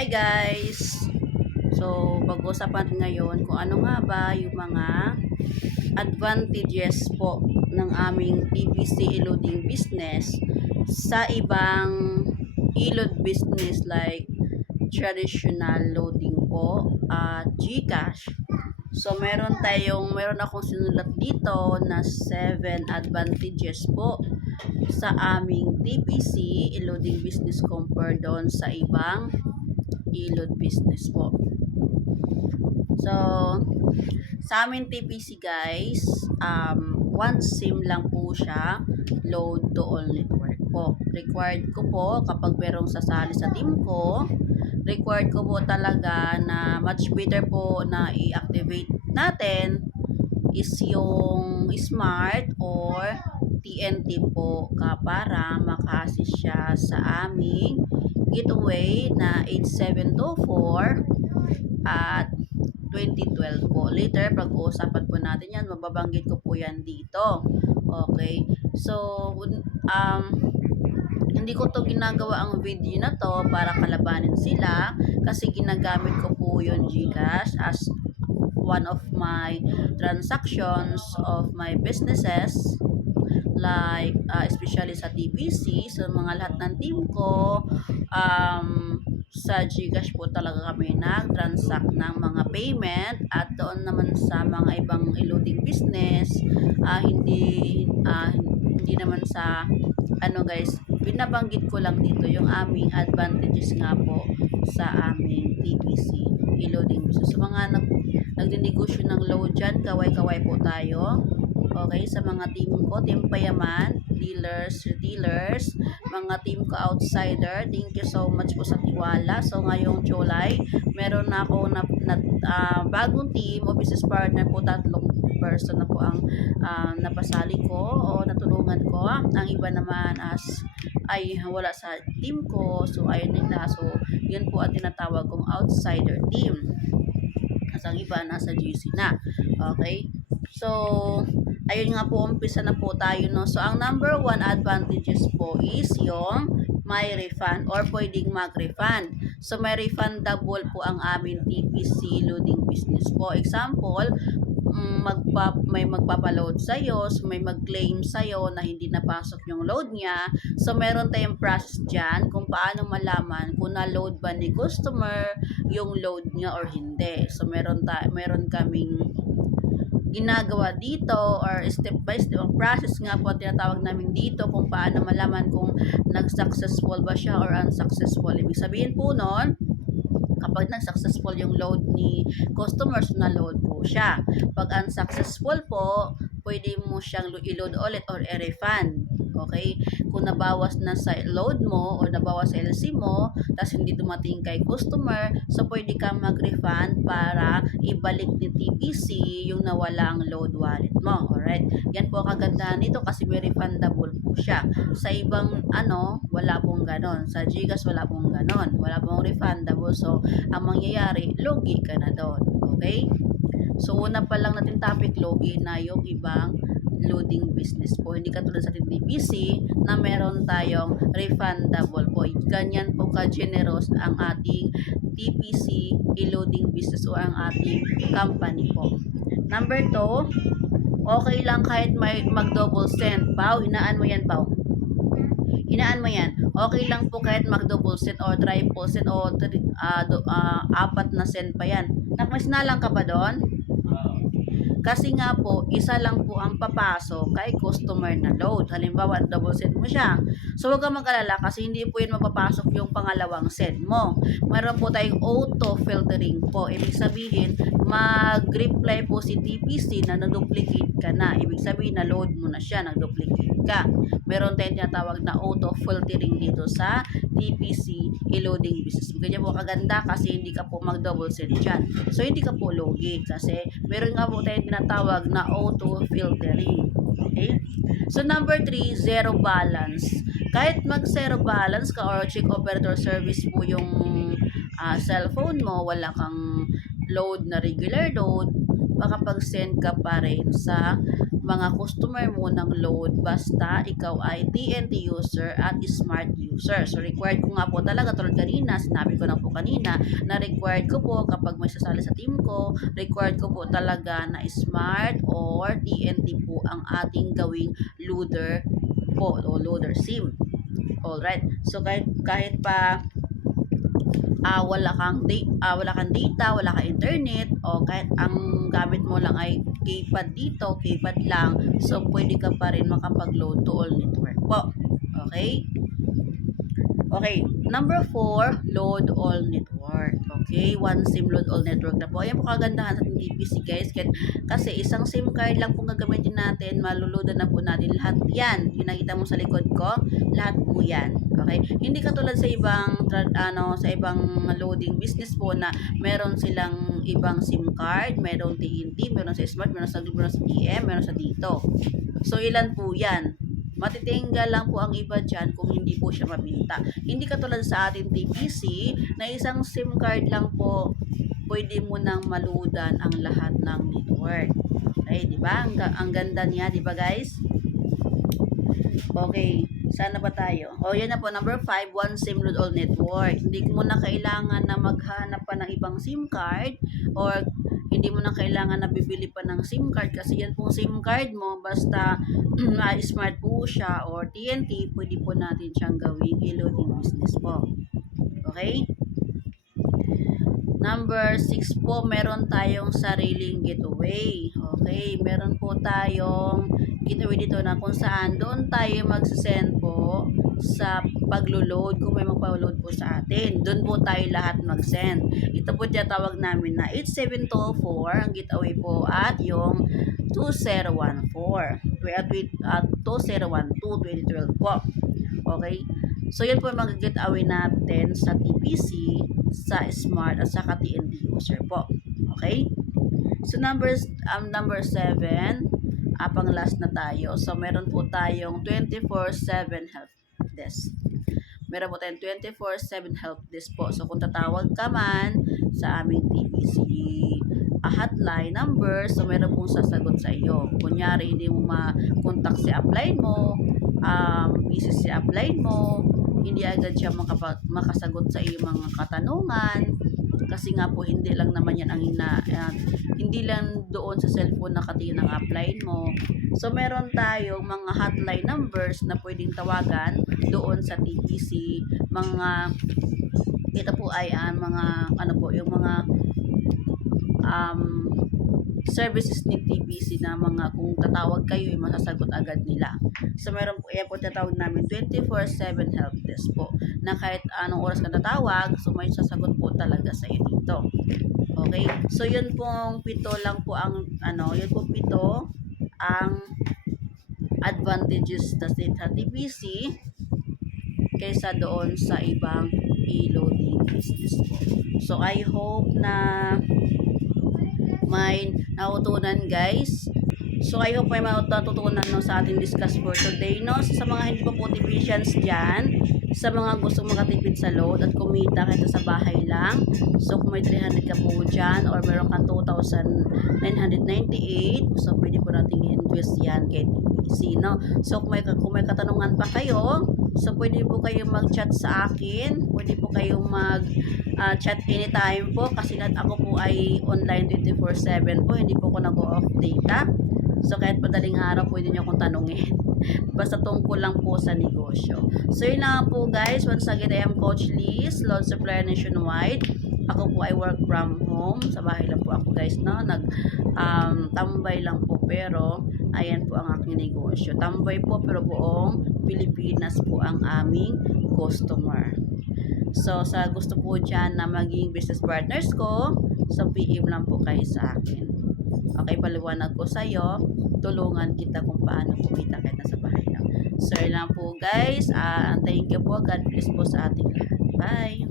Hi guys! So, pag-uusapan natin ngayon kung ano nga ba yung mga advantages po ng aming PPC e-loading business sa ibang e-load business like traditional loading po at GCash. So, meron akong sinulat dito na 7 advantages po sa aming TPC e-loading business compare doon sa ibang e-load business po. So, sa amin TPC guys, one SIM lang po siya, load to all network po. Required ko po kapag merong sasali sa team ko, required ko po talaga na much better po na i-activate natin is yung smart or TNT po para maka-assist siya sa aming giveaway na 8724 at 2012 po. Later, pag-uusapan po natin yan, mababanggit ko po yan dito. Okay? So, hindi ko to ginagawa ang video na to para kalabanin sila kasi ginagamit ko po yung GCash as one of my transactions of my businesses like especially sa TPC, sa mga lahat ng team ko, sa GCash po talaga kami nag-transact ng mga payment at doon naman sa mga ibang e-loading business, hindi naman sa ano guys, binabanggit ko lang dito yung aming advantages nga po sa aming TPC e-loading business. So mga nagdinegosyo ng load dyan, kaway-kaway po tayo. Okay, sa mga team ko, Team Payaman, dealers, retailers, mga team ko outsider, thank you so much po sa tiwala. So ngayong July, meron na ako bagong team o business partner po, 3 person na po ang napasali ko o natulungan ko. Ang iba naman ay wala sa team ko, so ayun nila. So yun po ang tinatawag kong outsider team. As ang iba nasa GC na. Okay? So, ayun nga po, umpisa na po tayo, no? So, ang number 1 advantages po is yung may refund or pwedeng mag-refund. So, may refundable po ang amin TPC loading business po. Example, may magpapaload sa'yo, so may mag-claim sa'yo na hindi napasok yung load niya. So, meron tayong process dyan kung paano malaman kung na-load ba ni customer yung load niya or hindi. So, meron kaming ginagawa dito or step by step ang process nga po tinatawag namin dito kung paano malaman kung nag-successful ba siya or unsuccessful. Ibig sabihin po noon, kapag nag-successful yung load ni customers, na-load po siya. Pag unsuccessful po, pwede mo siyang i-load ulit or i-refund. Okay? Kung nabawas na sa load mo o nabawas sa LC mo, tapos hindi dumating kay customer, so pwede kang mag-refund para ibalik ni TPC yung nawalang load wallet mo. Alright? Yan po kagandahan nito kasi may refundable po siya. Sa ibang wala pong ganon. Sa GCash wala pong ganon. Wala pong refundable. So, ang mangyayari, logi ka na doon. Okay? So, una pa lang natin topic, logi na yung ibang loading business po. Hindi katulad sa TPC na meron tayong refundable po. Ganyan po ka-generous ang ating TPC e-loading business o ang ating company po. Number 2, okay lang kahit may mag-double send. Pao, hinaan mo yan, Pao. Hinaan mo yan. Okay lang po kahit mag-double send or triple send o 4 na send pa yan. Mas nalang ka pa doon? Kasi nga po, isa lang po ang papasok kay customer na load. Halimbawa, double send mo siya. So, huwag kang mag-alala kasi hindi po yun mapapasok yung pangalawang send mo. Mayroon po tayong auto-filtering po. Ibig sabihin, mag-reply po si TPC na na-duplicate ka na. Ibig sabihin, na-load mo na siya, nag-duplicate ka. Meron tayong tinatawag na auto-filtering dito sa TPC e-loading business. Ganyan po kaganda kasi hindi ka po mag-double send dyan. So, hindi ka po logi kasi meron nga po tayong tinatawag na auto-filtering. Okay? So, number 3, zero balance. Kahit mag-zero balance ka or check operator service po yung cellphone mo, wala kang load na regular load, makapag-send ka pa rin sa mga customer mo ng load basta ikaw ay TNT user at smart user. So required ko nga po talaga, tulad kanina, sinabi ko na po kanina, na required ko po kapag may sasali sa team ko, required ko po talaga na smart or TNT po ang ating gawing loader po o loader SIM. Alright. So kahit pa wala kang data, wala kang internet, o kahit ang gamit mo lang ay keypad dito, keypad lang, so pwede ka pa rin makapag-load to all network po. Okay? Okay, number 4, load all network. Okay, one SIM load all network na po. Ayan po kagandahan sa TPC guys. Kasi isang SIM card lang po gagamitin natin, maluludan na po natin lahat yan. Yung nakita mo sa likod ko, lahat po yan. Okay, hindi katulad sa ibang sa ibang loading business po na meron silang ibang SIM card, meron TNT, meron sa Smart, meron sa TM, meron sa dito. So ilan po yan? Matitinggal lang po ang iba dyan kung hindi po siya mabinta. Hindi katulad sa ating TPC na isang SIM card lang po, pwede mo nang maludan ang lahat ng network. Okay, di ba? Ang ganda niya, di ba guys? Okay, sana ba tayo? O, yan na po, number 5, one SIM load all network. Hindi mo na kailangan na maghanap pa ng ibang SIM card or hindi mo na kailangan na bibili pa ng SIM card kasi yan pong SIM card mo, basta smart po siya or TNT, pwede po natin siyang gawing e-loading business po. Okay? Number 6 po, meron tayong sariling getaway. Okay, meron po tayong getaway dito na kung saan doon tayo magsasend po sa paglo-load kung may magpa-load po sa atin. Doon po tayo lahat mag-send. Ito po tawag namin na 8724 ang getaway po at yung 2014 at 2012 po. Okay? So, yan po yung mag-getaway natin sa TPC, sa Smart, at sa TNT user po. Okay? So, number 7, pang last na tayo. So, meron po tayong 24/7 help desk. Meron po tayong 24/7 help desk po. So, kung tatawag ka man sa aming TPC hotline number, so meron pong sasagot sa iyo. Kunyari, hindi mo ma-contact si upline mo, busy si upline mo, hindi agad siya makasagot sa iyong mga katanungan kasi nga po hindi lang naman yan ang hindi lang doon sa cellphone nakatingin ang upline mo. So meron tayong mga hotline numbers na pwedeng tawagan doon sa TPC. Ito po ay mga yung mga services ni TPC na mga kung tatawag kayo, masasagot agad nila. So, meron po, yan po tatawag namin 24/7 help desk po, na kahit anong oras ka tatawag, so may sasagot po talaga sa iyo dito. Okay? So, yun pong 7 lang po ang, yun po 7 ang advantages sa TPC kaysa doon sa ibang e-loading business po. So, I hope na may natutunan guys. So I hope may matutunan sa ating discuss for today, no? So, sa mga hindi pa po technicians dyan, sa mga gustong makatipid sa load at kumita kahit sa bahay lang, so kung may 300 ka po dyan or meron kang 2,998, so pwede po natin i-invest yan kay TPC, no? So kung may katanungan pa kayo, so pwede po kayong mag-chat sa akin, pwede po kayong mag-chat anytime po kasi ako po ay online 24/7 po, hindi po ako nag-off data. So kahit madaling araw pwede nyo akong tanungin. Basta tungkol lang po sa negosyo. So yun lang po guys. Once again, I am Coach Liz, load supplier nationwide. Ako po ay work from home. Sa bahay lang po ako guys, no? Tambay lang po pero ayan po ang aking negosyo. Tambay po pero buong Pilipinas po ang aming customer. So sa gusto po dyan na maging business partners ko, so PM lang po kayo sa akin. Okay, paliwanag ko sa iyo, tulungan kita kung paano kumita kahit nasa bahay lang. So, yun lang po guys. Thank you po. God bless po sa ating lahat. Bye!